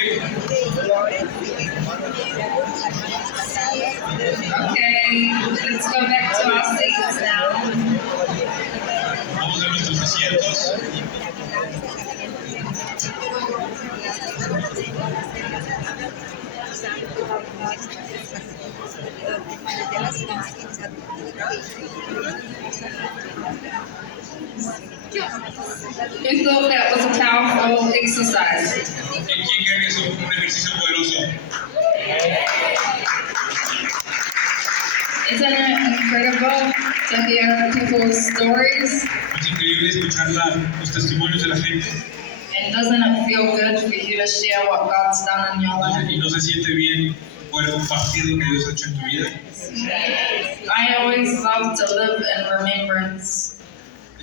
Okay, let's go back to our seats now. Vamos a nuestros asientos. Who thought that was a powerful exercise? ¿Quién cree que es un ejercicio poderoso? Isn't it incredible to hear people's stories? Es increíble escuchar los testimonios de la gente. And doesn't it feel good for you to share what God's done in your life? Y no se siente bien poder compartir lo que Dios ha hecho en tu vida. I always love to live in remembrance.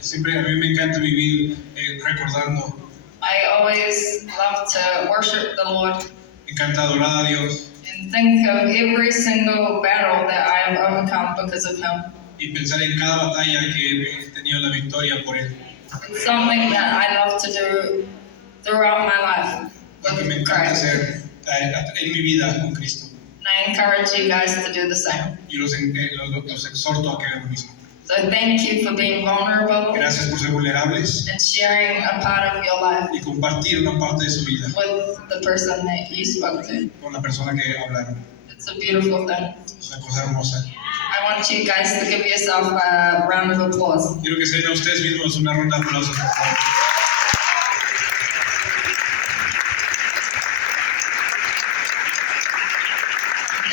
Siempre a mí me encanta vivir recordando. I always love to worship the Lord Me encanta adorar a Dios and think of every single battle that I have overcome because of Him. y pensar en cada batalla que he tenido la victoria por Él. It's something that I love to do throughout my life Lo que me with encanta Christ. hacer en mi vida con Cristo. And I encourage you guys to do the same. Y los exhorto a que hagan lo mismo. So thank you for being vulnerable Gracias por ser vulnerables and sharing a part of your life y compartir una parte de su vida with the person that you spoke to. con la persona que hablaron. It's a beautiful thing. Es una cosa hermosa. I want you guys to give yourself a round of applause. Quiero que se den a ustedes mismos una ronda de aplausos, por favor.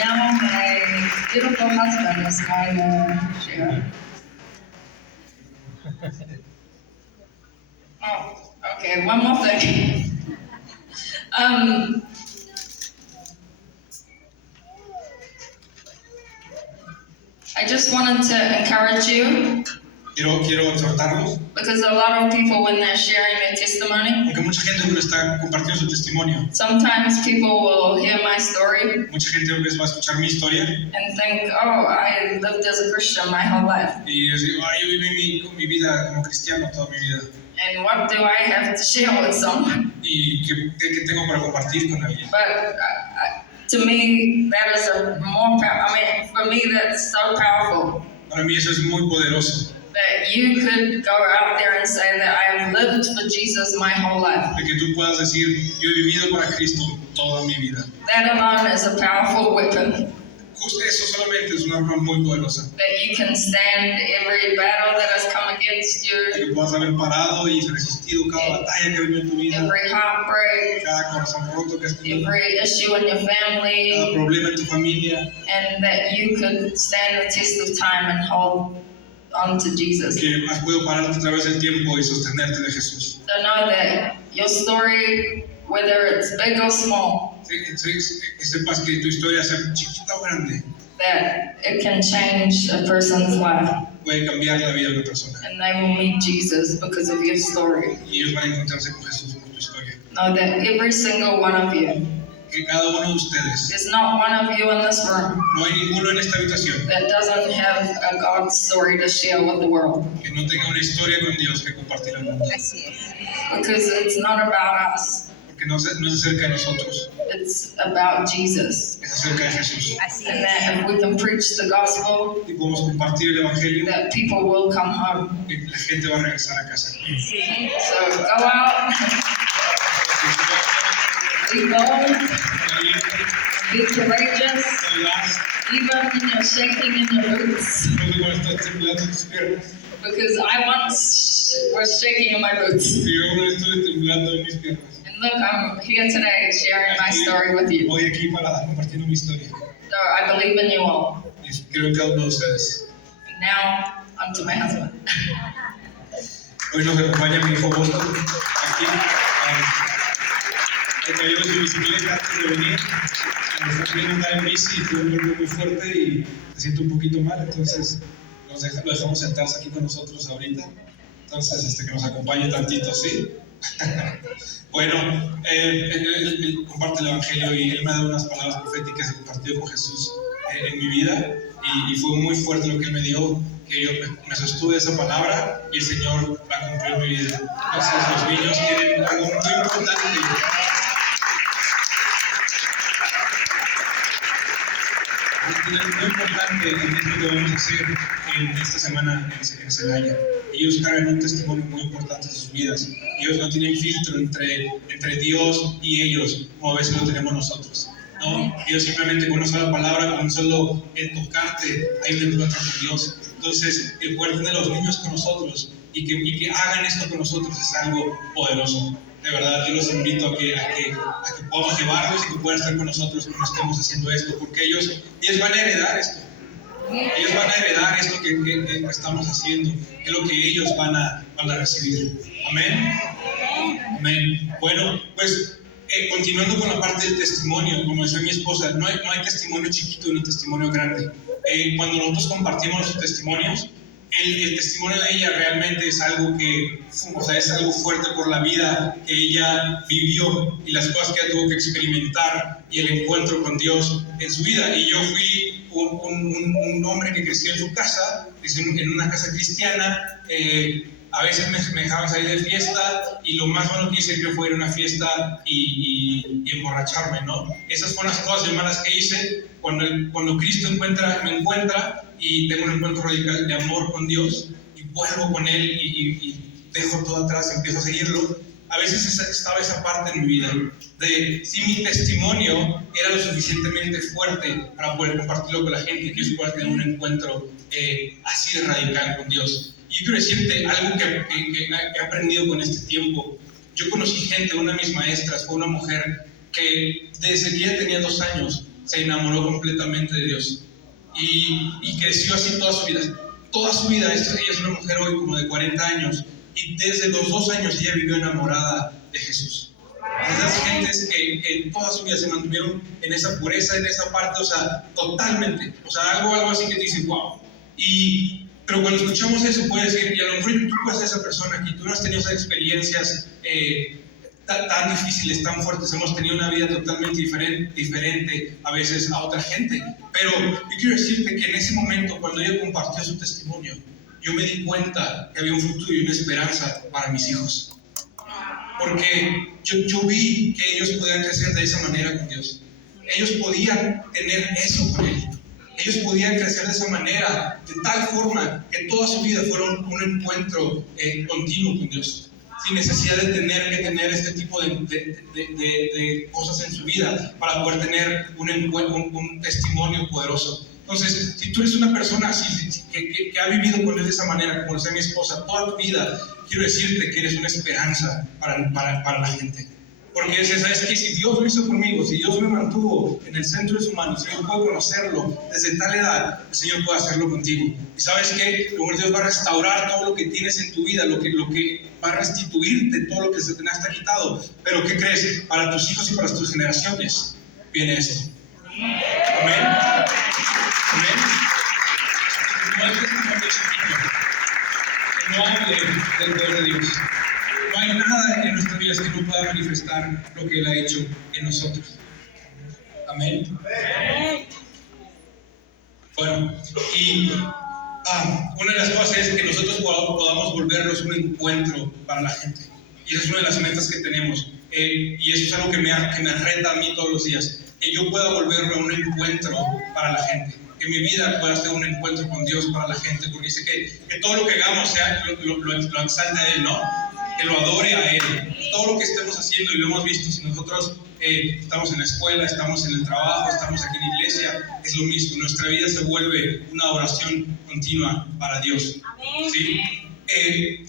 Now my beautiful husband is going to share. Oh, okay, one more thing. I just wanted to encourage you Quiero exhortarlos, because a lot of people, when they're sharing their testimony, porque mucha gente cuando está compartiendo su testimonio, sometimes people will hear my story mucha gente a veces va a escuchar mi historia and think, oh, I lived as a Christian my whole life. y decir, yo viví mi vida como cristiano toda mi vida. And what do I have to share with someone? ¿Y qué tengo para compartir con alguien? But to me, that is for me, that's so powerful Para mí eso es muy poderoso, that you could go out there and say that I have lived for Jesus my whole life. de que tú puedas decir, yo he vivido para Cristo toda mi vida. That alone is a powerful weapon. Justo eso solamente es una arma muy poderosa. That you can stand every battle that has come against Que you, puedas haber parado y resistido cada batalla que ha venido en tu vida, every heartbreak, cada corazón roto que has tenido, every issue in your cada family, problema en tu familia, and that you could stand the test of time and hold on to Jesus. que has podido pararte a través del tiempo y sostenerte de Jesús. So know that your story, whether it's big or small, Que sepas que tu historia, sea chiquita o grande, that it can change a person's life, puede cambiar la vida de una persona. and they will meet Jesus because of your story. Y ellos van a encontrarse con Jesús por tu historia. Know that every single one of you, Que cada uno de ustedes, there's not one of you in this room no hay ninguno en esta habitación that doesn't have a God story to share with the world, que no tenga una historia con Dios que compartir al mundo. Así es. because it's not about us, Porque no es acerca de nosotros, it's about Jesus. es acerca de Jesús. Así And es. that if we can preach the gospel, Y podemos compartir el Evangelio, that people will come home. y la gente va a regresar a casa. Sí. So go out, be bold, be courageous, even when you're shaking in your boots. Cuando estás temblando tus piernas. Because I once was shaking in my boots. Y yo una vez estuve temblando en mis piernas. And look, I'm here today sharing my story with you. Hoy aquí para compartiendo mi historia. So I believe in you all. Y creo en cada uno de ustedes. And now, on to my husband. Hoy nos acompaña mi hijo Boston aquí. Me cayó de su bicicleta antes de venir. Está queriendo andar en bici y tuvo un golpe muy fuerte y se siente un poquito mal, entonces lo dejamos sentarse aquí con nosotros ahorita. Entonces, que nos acompañe tantito, ¿sí? Bueno, él comparte el Evangelio y él me ha dado unas palabras proféticas que compartió con Jesús en mi vida y fue muy fuerte lo que él me dio, que yo me sostuve esa palabra y el Señor la cumplió en mi vida. Entonces los niños tienen algo muy importante. muy importante en esto que vamos a hacer en esta semana en Celaya. Ellos cargan un testimonio muy importante de sus vidas. Ellos no tienen filtro entre Dios y ellos, como a veces lo tenemos nosotros, ¿no? Ellos simplemente con una sola palabra, con un solo tocarte, hay un encuentro con Dios. Entonces, el poder tener a los niños con nosotros y que hagan esto con nosotros es algo poderoso. De verdad, yo los invito a que podamos llevarlos y que puedan estar con nosotros cuando estemos haciendo esto, porque ellos van a heredar esto. Ellos van a heredar esto que estamos haciendo, es lo que ellos van a recibir. Amén. Amén. Bueno, pues continuando con la parte del testimonio, como decía mi esposa, no hay testimonio chiquito ni testimonio grande. Cuando nosotros compartimos nuestros testimonios, el testimonio de ella realmente es algo es algo fuerte por la vida que ella vivió y las cosas que ella tuvo que experimentar y el encuentro con Dios en su vida. Y yo fui un hombre que creció en su casa, en una casa cristiana. A veces me dejaban salir de fiesta y lo más bueno que hice creo fue ir a una fiesta y emborracharme, ¿no? Esas fueron las cosas hermanas que hice cuando Cristo me encuentra y tengo un encuentro radical de amor con Dios y vuelvo con Él y dejo todo atrás y empiezo a seguirlo. A veces estaba esa parte en mi vida de si mi testimonio era lo suficientemente fuerte para poder compartirlo con la gente y que ellos puedan tener un encuentro así de radical con Dios. Y yo quiero decirte algo que he aprendido con este tiempo. Yo conocí gente, una de mis maestras fue una mujer que desde que ella tenía 2 años se enamoró completamente de Dios y creció así toda su vida. Toda su vida, ella es una mujer hoy como de 40 años y desde los 2 años ella vivió enamorada de Jesús. Esas gentes que toda su vida se mantuvieron en esa pureza, en esa parte, o sea, totalmente. O sea, algo así que te dice, wow. Pero cuando escuchamos eso, puedes decir, y a lo mejor tú puedes ser esa persona que tú no has tenido esas experiencias tan difíciles, tan fuertes, hemos tenido una vida totalmente diferente a veces a otra gente. Pero yo quiero decirte que en ese momento, cuando ella compartió su testimonio, yo me di cuenta que había un futuro y una esperanza para mis hijos. Porque yo vi que ellos podían crecer de esa manera con Dios. Ellos podían tener eso con Él. Ellos podían crecer de esa manera, de tal forma que toda su vida fuera un encuentro continuo con Dios, sin necesidad de tener este tipo de cosas en su vida para poder tener un testimonio poderoso. Entonces, si tú eres una persona así, que ha vivido con Él de esa manera, como decía mi esposa, toda tu vida, quiero decirte que eres una esperanza para la gente. Porque ¿sabes qué? Si Dios lo hizo conmigo, si Dios me mantuvo en el centro de su mano, si yo puedo conocerlo desde tal edad, el Señor puede hacerlo contigo. Y ¿sabes qué? Luego Dios va a restaurar todo lo que tienes en tu vida, lo que va a restituirte todo lo que se te ha quitado. Pero ¿qué crees? Para tus hijos y para tus generaciones viene esto. Amén. Amén. No hay testimonio chiquito que no hable del poder de Dios. No hay nada en nuestras vidas que no pueda manifestar lo que Él ha hecho en nosotros. Amén. Bueno, y una de las cosas es que nosotros podamos volvernos un encuentro para la gente. Y esa es una de las metas que tenemos. Y eso es algo que me reta a mí todos los días. Que yo pueda volverme un encuentro para la gente. Que mi vida pueda ser un encuentro con Dios para la gente. Porque dice que todo lo que hagamos lo exalte a Él, ¿no? Que lo adore a Él. Todo lo que estemos haciendo, y lo hemos visto, si nosotros estamos en la escuela, estamos en el trabajo, estamos aquí en la iglesia, es lo mismo. Nuestra vida se vuelve una oración continua para Dios. ¿Sí?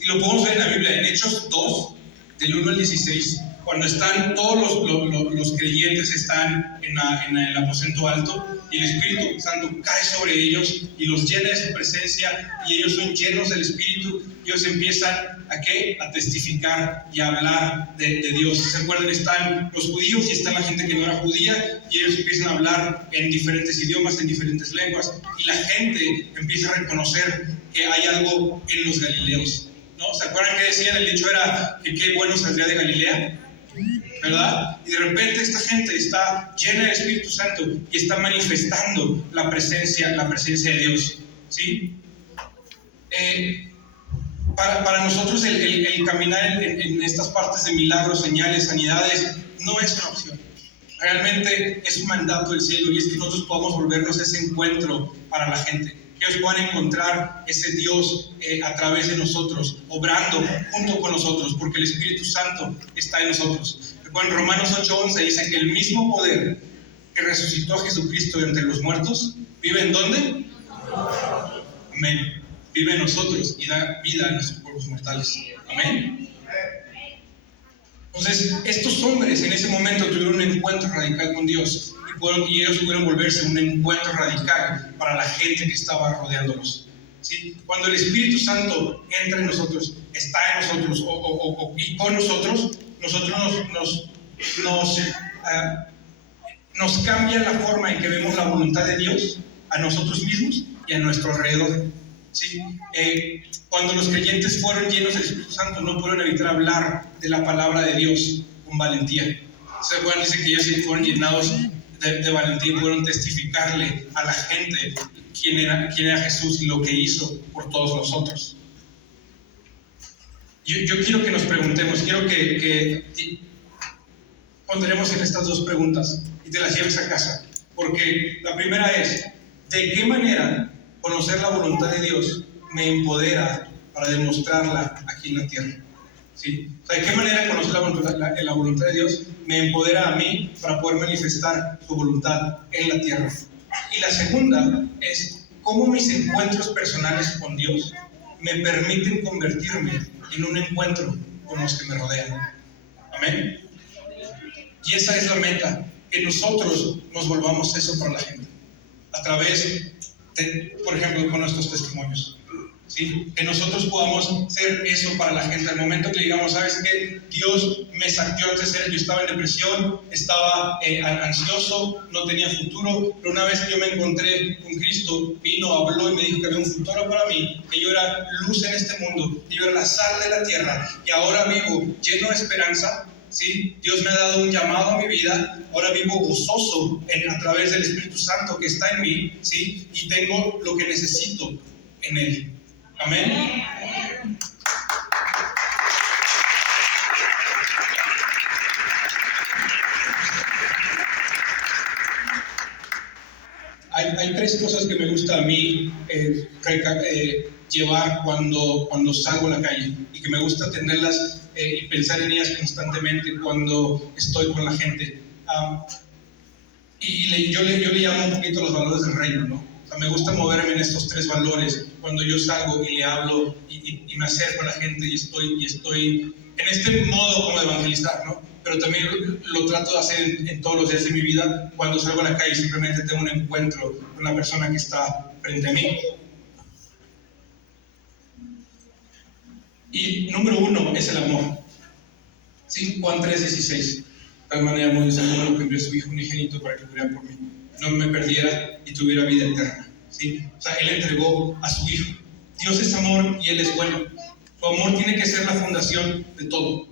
Y lo podemos ver en la Biblia, en Hechos 2, del 1 al 16, cuando están todos los creyentes están en el aposento alto y el Espíritu Santo cae sobre ellos y los llena de su presencia y ellos son llenos del Espíritu. Ellos empiezan a testificar y a hablar de Dios. ¿Se acuerdan? Están los judíos y está la gente que no era judía y ellos empiezan a hablar en diferentes idiomas, en diferentes lenguas y la gente empieza a reconocer que hay algo en los galileos, ¿no? ¿Se acuerdan que decían? El dicho era que qué bueno saldría de Galilea, ¿verdad? Y de repente esta gente está llena del Espíritu Santo y está manifestando la presencia de Dios, ¿sí? Para nosotros el caminar en estas partes de milagros, señales, sanidades, no es una opción. Realmente es un mandato del cielo y es que nosotros podamos volvernos ese encuentro para la gente. Que ellos puedan encontrar ese Dios a través de nosotros, obrando junto con nosotros, porque el Espíritu Santo está en nosotros. En Romanos 8:11 dice que el mismo poder que resucitó a Jesucristo de entre los muertos, ¿vive en dónde? Amén. Vive en nosotros y da vida a nuestros cuerpos mortales. Amén. Entonces, estos hombres en ese momento tuvieron un encuentro radical con Dios y ellos pudieron volverse un encuentro radical para la gente que estaba rodeándolos. ¿Sí? Cuando el Espíritu Santo entra en nosotros, está en nosotros y con nosotros, nos cambia la forma en que vemos la voluntad de Dios a nosotros mismos y a nuestro alrededor. ¿Sí? Cuando los creyentes fueron llenos del Espíritu Santo, no pudieron evitar hablar de la palabra de Dios con valentía. ¿Se acuerdan? Dice que ellos fueron llenados de valentía y pudieron testificarle a la gente quién era Jesús y lo que hizo por todos nosotros. Yo quiero que nos preguntemos, quiero que pondremos en estas dos preguntas y te las lleves a casa. Porque la primera es, ¿de qué manera conocer la voluntad de Dios me empodera para demostrarla aquí en la tierra? ¿Sí? O sea, ¿de qué manera conocer la voluntad de Dios me empodera a mí para poder manifestar su voluntad en la tierra? Y la segunda es, ¿cómo mis encuentros personales con Dios me permiten convertirme en un encuentro con los que me rodean? Amén. Y esa es la meta, que nosotros nos volvamos eso para la gente, a través de, por ejemplo, con nuestros testimonios. ¿Sí? Que nosotros podamos ser eso para la gente. Al momento que digamos, ¿sabes qué? Dios me sacó antes de ser, yo estaba en depresión, estaba ansioso, no tenía futuro, pero una vez que yo me encontré con Cristo, vino, habló y me dijo que había un futuro para mí, que yo era luz en este mundo, que yo era la sal de la tierra, y ahora vivo lleno de esperanza. ¿Sí? Dios me ha dado un llamado a mi vida, ahora vivo gozoso a través del Espíritu Santo que está en mí, ¿sí? Y tengo lo que necesito en Él. Amén. Hay tres cosas que me gusta a mí llevar cuando salgo a la calle y que me gusta tenerlas y pensar en ellas constantemente cuando estoy con la gente. Yo le llamo un poquito los valores del reino, ¿no? O sea, me gusta moverme en estos tres valores cuando yo salgo y le hablo y me acerco a la gente y estoy en este modo como de evangelizar, ¿no? Pero también lo trato de hacer en todos los días de mi vida. Cuando salgo a la calle simplemente tengo un encuentro con la persona que está frente a mí. Y número uno es el amor. ¿Sí? Juan 3:16. De tal manera amó Dios al mundo que envió a su Hijo unigénito para que muriera por mí, no me perdiera y tuviera vida eterna. ¿Sí? O sea, Él entregó a su Hijo. Dios es amor y Él es bueno. Su amor tiene que ser la fundación de todo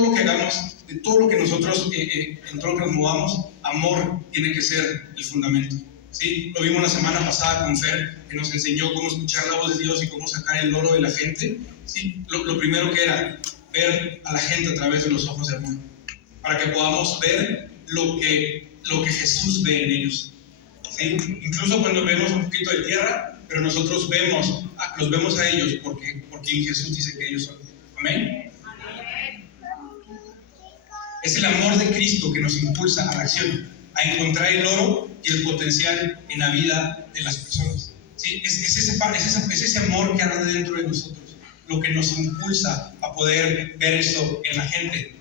lo que hagamos, de todo lo que nosotros, en todo lo que nos movamos. Amor tiene que ser el fundamento. ¿Sí? Lo vimos la semana pasada con Fer, que nos enseñó cómo escuchar la voz de Dios y cómo sacar el oro de la gente. ¿Sí? Lo primero que era ver a la gente a través de los ojos de amor, para que podamos ver lo que Jesús ve en ellos. ¿Sí? Incluso cuando vemos un poquito de tierra, pero nosotros los vemos a ellos porque en Jesús dice que ellos son. Amén. Es el amor de Cristo que nos impulsa a la acción, a encontrar el oro y el potencial en la vida de las personas. ¿Sí? Es ese amor que arde dentro de nosotros lo que nos impulsa a poder ver eso en la gente.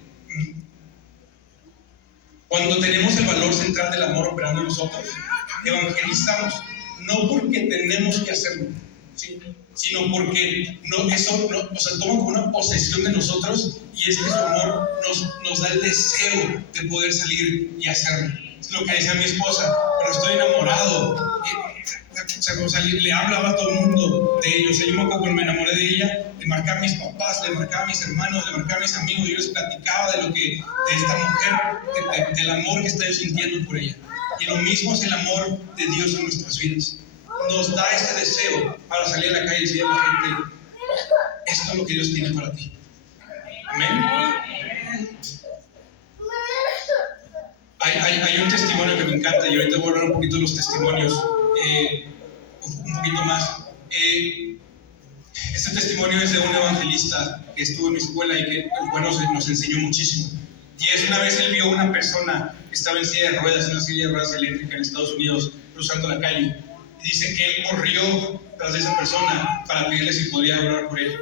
Cuando tenemos el valor central del amor operando en nosotros, evangelizamos, no porque tenemos que hacerlo, ¿sí? Sino porque eso toma como una posesión de nosotros, y es que su amor nos da el deseo de poder salir y hacerlo. Es lo que decía mi esposa, pero estoy enamorado. Le hablaba a todo el mundo de ellos. Yo me acuerdo cuando me enamoré de ella, le marcaba a mis papás, le marcaba a mis hermanos, le marcaba a mis amigos, yo les platicaba de esta mujer, del amor que estoy sintiendo por ella. Y lo mismo es el amor de Dios en nuestras vidas. Nos da ese deseo para salir a la calle y decir a la gente, esto es lo que Dios tiene para ti. Amén. Hay Hay un testimonio que me encanta y ahorita voy a hablar un poquito de los testimonios, un poquito más. Este testimonio es de un evangelista que estuvo en mi escuela y que nos enseñó muchísimo. Y es una vez él vio a una persona que estaba en silla de ruedas, en una silla de ruedas eléctrica en Estados Unidos, cruzando la calle. Y dice que él corrió tras esa persona para pedirle si podía orar por él.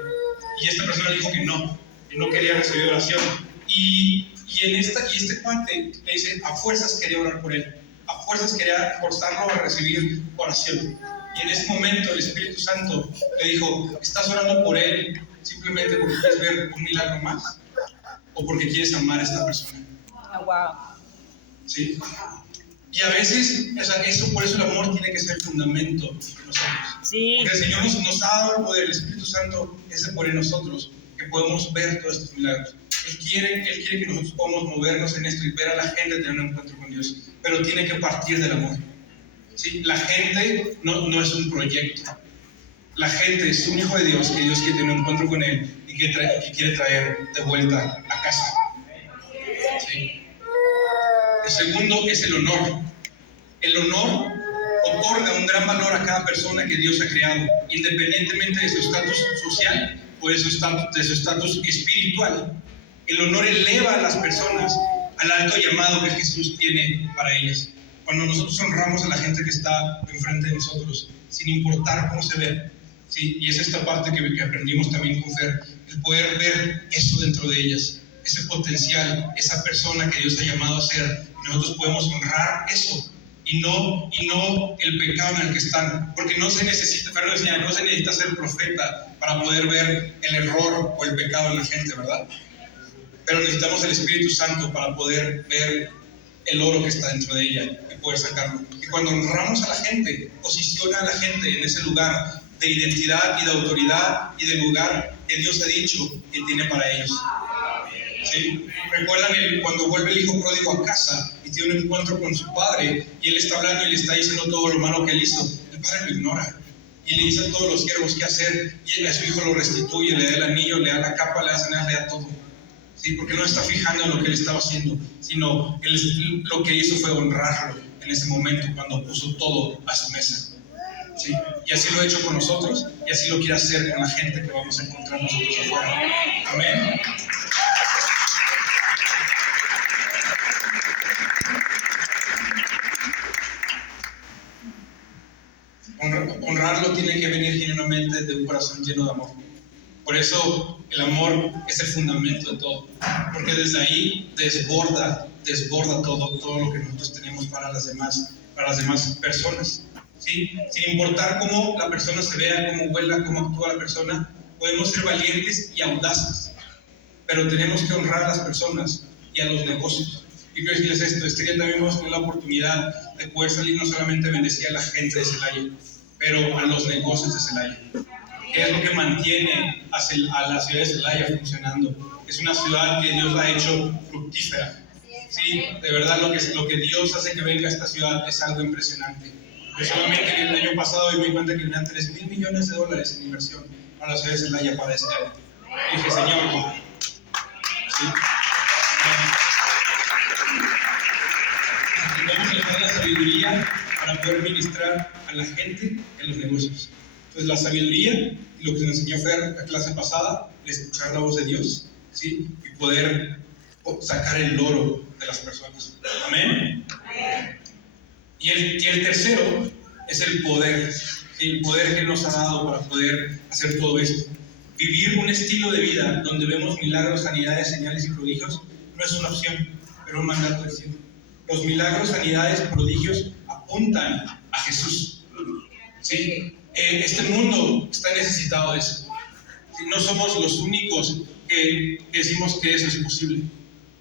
Y esta persona le dijo que no quería recibir oración. Y este cuate le dice, a fuerzas quería orar por él, a fuerzas quería forzarlo a recibir oración. Y en ese momento el Espíritu Santo le dijo, ¿estás orando por él simplemente porque quieres ver un milagro más? ¿O porque quieres amar a esta persona? Oh, wow. ¿Sí? Y a veces, por eso el amor tiene que ser el fundamento de nosotros. Sí. Porque el Señor nos ha dado el poder, el Espíritu Santo es el poder en nosotros, que podemos ver todos estos milagros. Él quiere que nosotros podamos movernos en esto y ver a la gente tener un encuentro con Dios, pero tiene que partir del amor. ¿Sí? La gente no es un proyecto. La gente es un hijo de Dios, que Dios quiere tener un encuentro con Él y que quiere traer de vuelta a casa. ¿Sí? El segundo es el honor. El honor otorga un gran valor a cada persona que Dios ha creado, independientemente de su estatus social o de su estatus espiritual. El honor eleva a las personas al alto llamado que Jesús tiene para ellas. Cuando nosotros honramos a la gente que está enfrente de nosotros, sin importar cómo se ve, ¿sí? Y es esta parte que aprendimos también con Fer, el poder ver eso dentro de ellas, ese potencial, esa persona que Dios ha llamado a ser, y nosotros podemos honrar eso, y no el pecado en el que están, porque no se necesita ser profeta para poder ver el error o el pecado en la gente, ¿verdad? Pero necesitamos el Espíritu Santo para poder ver el oro que está dentro de ella y poder sacarlo. Y cuando honramos a la gente, posiciona a la gente en ese lugar de identidad y de autoridad y del lugar que Dios ha dicho que tiene para ellos. ¿Sí? ¿Recuerdan cuando vuelve el hijo pródigo a casa y tiene un encuentro con su padre y él está hablando y le está diciendo todo lo malo que él hizo? El padre lo ignora y le dice a todos los siervos qué hacer, y a su hijo lo restituye, le da el anillo, le da la capa, le da cenar, le da todo. ¿Sí? Porque no está fijando en lo que él estaba haciendo, sino lo que hizo fue honrarlo en ese momento cuando puso todo a su mesa. ¿Sí? Y así lo ha hecho con nosotros y así lo quiere hacer con la gente que vamos a encontrar nosotros afuera. Amén. Honrarlo tiene que venir genuinamente de un corazón lleno de amor. Por eso el amor es el fundamento de todo, porque desde ahí desborda todo lo que nosotros tenemos para las demás personas. ¿Sí? Sin importar cómo la persona se vea, cómo huela, cómo actúa la persona, podemos ser valientes y audaces, pero tenemos que honrar a las personas y a los negocios. Y quiero decirles esto, este día también vamos a tener la oportunidad de poder salir no solamente a bendecir a la gente de Celaya, pero a los negocios de Celaya. ¿Qué es lo que mantiene a la ciudad de Celaya funcionando? Es una ciudad que Dios la ha hecho fructífera. Sí, de verdad lo que Dios hace que venga a esta ciudad es algo impresionante. Yo solamente el año pasado me di cuenta que tenían $3,000 millones en inversión para la ciudad de Celaya para este año. Y dije, Señor, ¿sí? Necesitamos elevar la sabiduría para poder ministrar a la gente en los negocios. Entonces la sabiduría, y lo que nos enseñó Fer la clase pasada, de escuchar la voz de Dios, ¿sí? Y poder sacar el oro de las personas. Amén. Y el tercero es el poder, ¿sí? El poder que nos ha dado para poder hacer todo esto. Vivir un estilo de vida donde vemos milagros, sanidades, señales y prodigios no es una opción, pero un mandato del cielo. Los milagros, sanidades, prodigios apuntan a Jesús. ¿Sí? Este mundo está necesitado de eso. ¿Sí? No somos los únicos que decimos que eso es posible.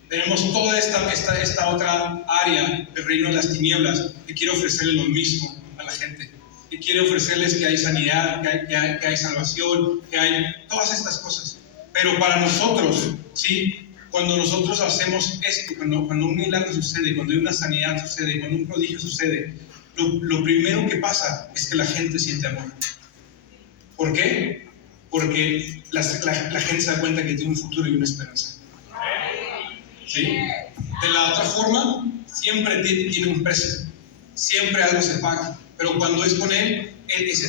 Tenemos toda esta otra área del reino de las tinieblas que quiere ofrecerle lo mismo a la gente, que quiere ofrecerles que hay sanidad, que hay salvación, que hay todas estas cosas. Pero para nosotros, ¿sí? Cuando nosotros hacemos esto, cuando un milagro sucede, cuando hay una sanidad sucede, cuando un prodigio sucede, lo primero que pasa es que la gente siente amor. ¿Por qué? Porque la gente se da cuenta que tiene un futuro y una esperanza. ¿sí? De la otra forma, siempre tiene un precio, siempre algo se paga, pero cuando es con Él,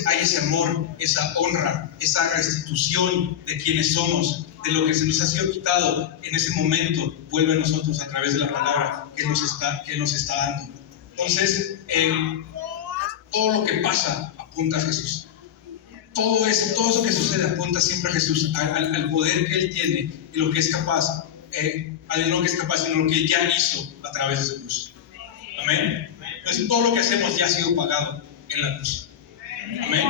hay ese amor, esa honra, esa restitución de quienes somos, de lo que se nos ha sido quitado en ese momento, vuelve a nosotros a través de la palabra que nos está dando. Entonces, todo lo que pasa apunta a Jesús. Todo eso que sucede apunta siempre a Jesús, al poder que Él tiene y lo que es capaz, no que es capaz, sino lo que ya hizo a través de su cruz. Amén. Entonces, todo lo que hacemos ya ha sido pagado en la cruz. Amén.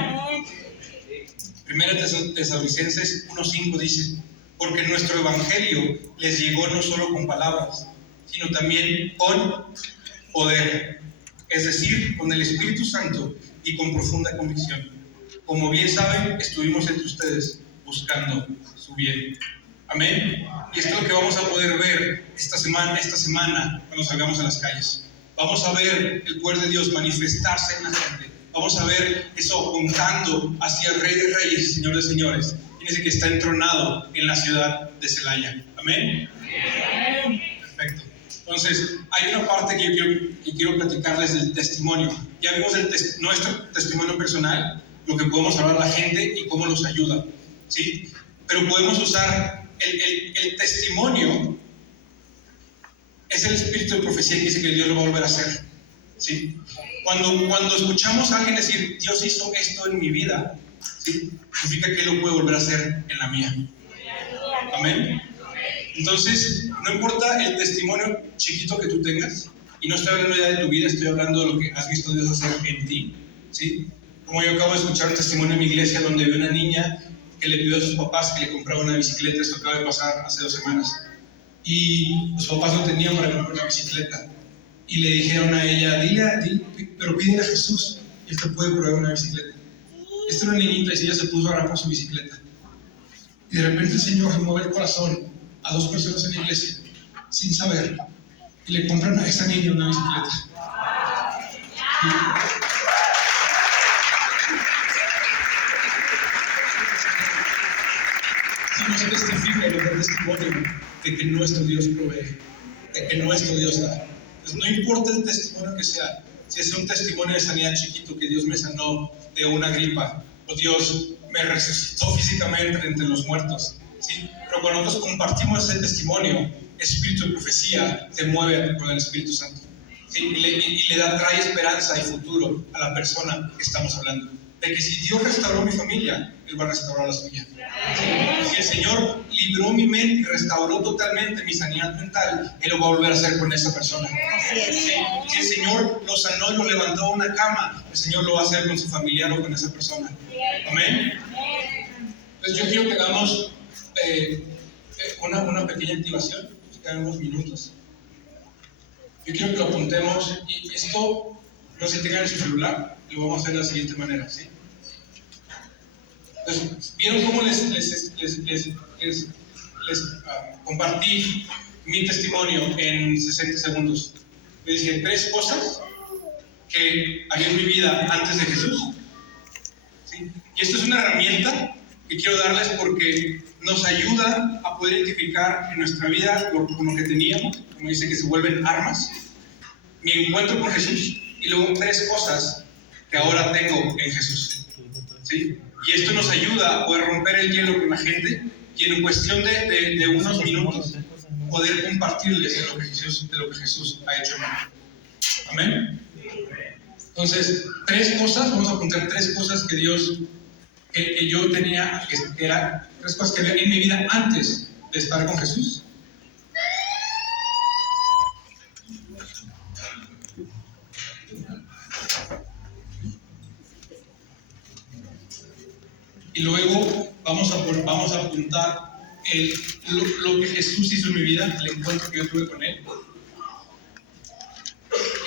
Primera Tesalonicenses 1:5 dice: porque nuestro evangelio les llegó no solo con palabras, sino también con poder, es decir, con el Espíritu Santo y con profunda convicción. Como bien saben, estuvimos entre ustedes buscando su bien. Amén. Y esto es lo que vamos a poder ver esta semana cuando salgamos a las calles. Vamos a ver el poder de Dios manifestarse en la gente. Vamos a ver eso apuntando hacia el Rey de Reyes y Señor de Señores. Fíjense que está entronado en la ciudad de Celaya. Amén. Perfecto. Entonces, hay una parte que quiero platicarles del testimonio. Ya vimos nuestro testimonio personal, lo que podemos hablar a la gente y cómo nos ayuda, ¿sí? Pero podemos usar el testimonio, es el espíritu de profecía que dice que Dios lo va a volver a hacer, ¿sí? Cuando escuchamos a alguien decir, Dios hizo esto en mi vida, ¿sí? Significa que Él lo puede volver a hacer en la mía. Amén. Entonces, no importa el testimonio chiquito que tú tengas, y no estoy hablando ya de tu vida, estoy hablando de lo que has visto Dios hacer en ti, ¿sí? Como yo acabo de escuchar un testimonio en mi iglesia donde vi una niña que le pidió a sus papás que le comprara una bicicleta. Esto acaba de pasar hace 2 semanas. Y los papás no tenían para comprar una bicicleta. Y le dijeron a ella, dile, pero pídele a Jesús, y Él te puede proveer una bicicleta. Esta era una niñita y ella se puso a orar por su bicicleta. Y de repente el Señor remueve el corazón a 2 personas en la iglesia, sin saber, y le compran a esa niña una bicicleta. Si nos testifica lo que testimonio de que nuestro Dios provee, de que nuestro Dios da. Entonces, no importa el testimonio que sea, si es un testimonio de sanidad chiquito, que Dios me sanó de una gripa, o Dios me resucitó físicamente entre los muertos, ¿sí? Pero cuando nosotros compartimos ese testimonio, espíritu de profecía se mueve con el Espíritu Santo, ¿sí? y le trae esperanza y futuro a la persona que estamos hablando. De que si Dios restauró mi familia, Él va a restaurar la suya. ¿Sí? Si el Señor libró mi mente y restauró totalmente mi sanidad mental, Él lo va a volver a hacer con esa persona. ¿Sí? Si el Señor lo sanó y lo levantó a una cama, el Señor lo va a hacer con su familiar o con esa persona. Amén. Entonces yo quiero que hagamos una pequeña activación, nos quedan unos minutos. Yo quiero que lo apuntemos, y esto no se tenga en su celular, y lo vamos a hacer de la siguiente manera, ¿sí? Entonces, ¿vieron cómo les compartí mi testimonio en 60 segundos? Les dije 3 cosas que había en mi vida antes de Jesús, ¿sí? Y esto es una herramienta que quiero darles porque nos ayuda a poder identificar en nuestra vida con lo que teníamos, como dice, que se vuelven armas, mi encuentro con Jesús, y luego 3 cosas que ahora tengo en Jesús, ¿sí? Y esto nos ayuda a poder romper el hielo con la gente y en cuestión de unos minutos poder compartirles de lo que Jesús ha hecho en mí. Amén. Entonces, 3 cosas, vamos a apuntar 3 cosas que Dios, que yo tenía, que eran 3 cosas que había en mi vida antes de estar con Jesús. Y luego vamos a apuntar lo que Jesús hizo en mi vida, el encuentro que yo tuve con Él.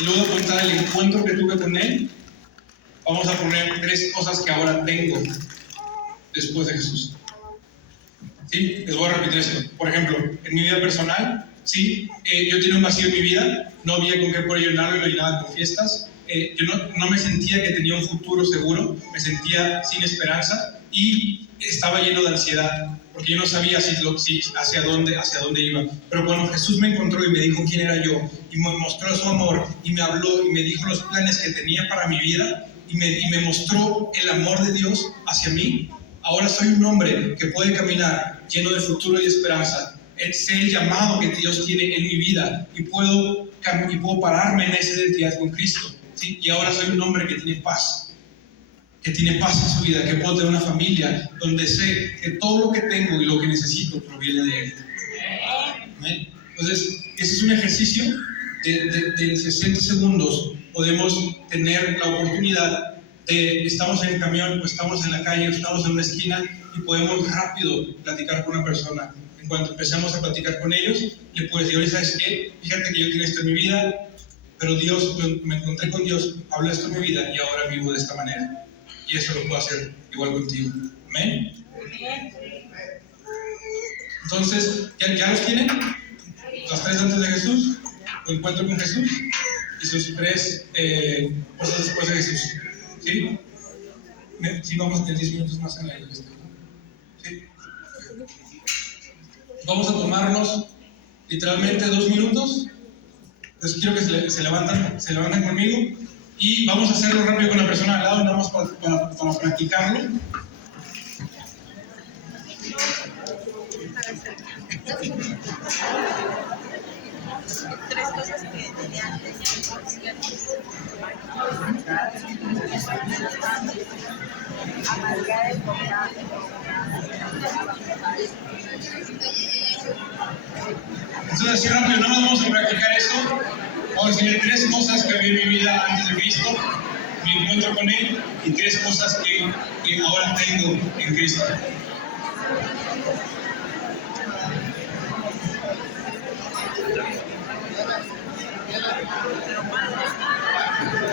Y luego apuntar el encuentro que tuve con Él. Vamos a poner 3 cosas que ahora tengo después de Jesús. ¿Sí? Les voy a repetir esto. Por ejemplo, en mi vida personal, ¿sí? Yo tenía un vacío en mi vida, no había con qué poder llenarlo y lo llenaba con fiestas. Yo no me sentía que tenía un futuro seguro, me sentía sin esperanza. y estaba lleno de ansiedad, porque yo no sabía si hacia dónde iba. Pero cuando Jesús me encontró y me dijo quién era yo, y me mostró su amor, y me habló, y me dijo los planes que tenía para mi vida, y me mostró el amor de Dios hacia mí, ahora soy un hombre que puede caminar lleno de futuro y esperanza. Sé el llamado que Dios tiene en mi vida, y puedo pararme en esa identidad con Cristo, ¿sí? Y ahora soy un hombre que tiene paz en su vida, que puedo tener una familia donde sé que todo lo que tengo y lo que necesito proviene de Él. ¿Amén? Entonces, ese es un ejercicio de 60 segundos. Podemos tener la oportunidad de, estamos en el camión, o estamos en la calle, o estamos en una esquina, y podemos rápido platicar con una persona. En cuanto empezamos a platicar con ellos, le puedo decir: oye, ¿sabes qué? Fíjate que yo tengo esto en mi vida, pero Dios, me encontré con Dios, habló esto en mi vida y ahora vivo de esta manera. Y eso lo puedo hacer igual contigo. ¿Amén? Entonces, ¿ya los tienen? Los 3 antes de Jesús, el encuentro con Jesús, y sus 3 cosas después de Jesús. ¿Sí? Sí, vamos a tener 10 minutos más en la lista. ¿Sí? Vamos a tomarnos literalmente 2 minutos. Entonces quiero que se levanten conmigo. Y vamos a hacerlo rápido con la persona al lado, nada más para practicarlo. Tres cosas que tenía amargar el contacto. Entonces, así rápido, nada más vamos a practicar esto. Vamos a decirle 3 cosas que vi en mi vida antes de Cristo, mi encuentro con Él, y 3 cosas que ahora tengo en Cristo.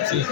Sí.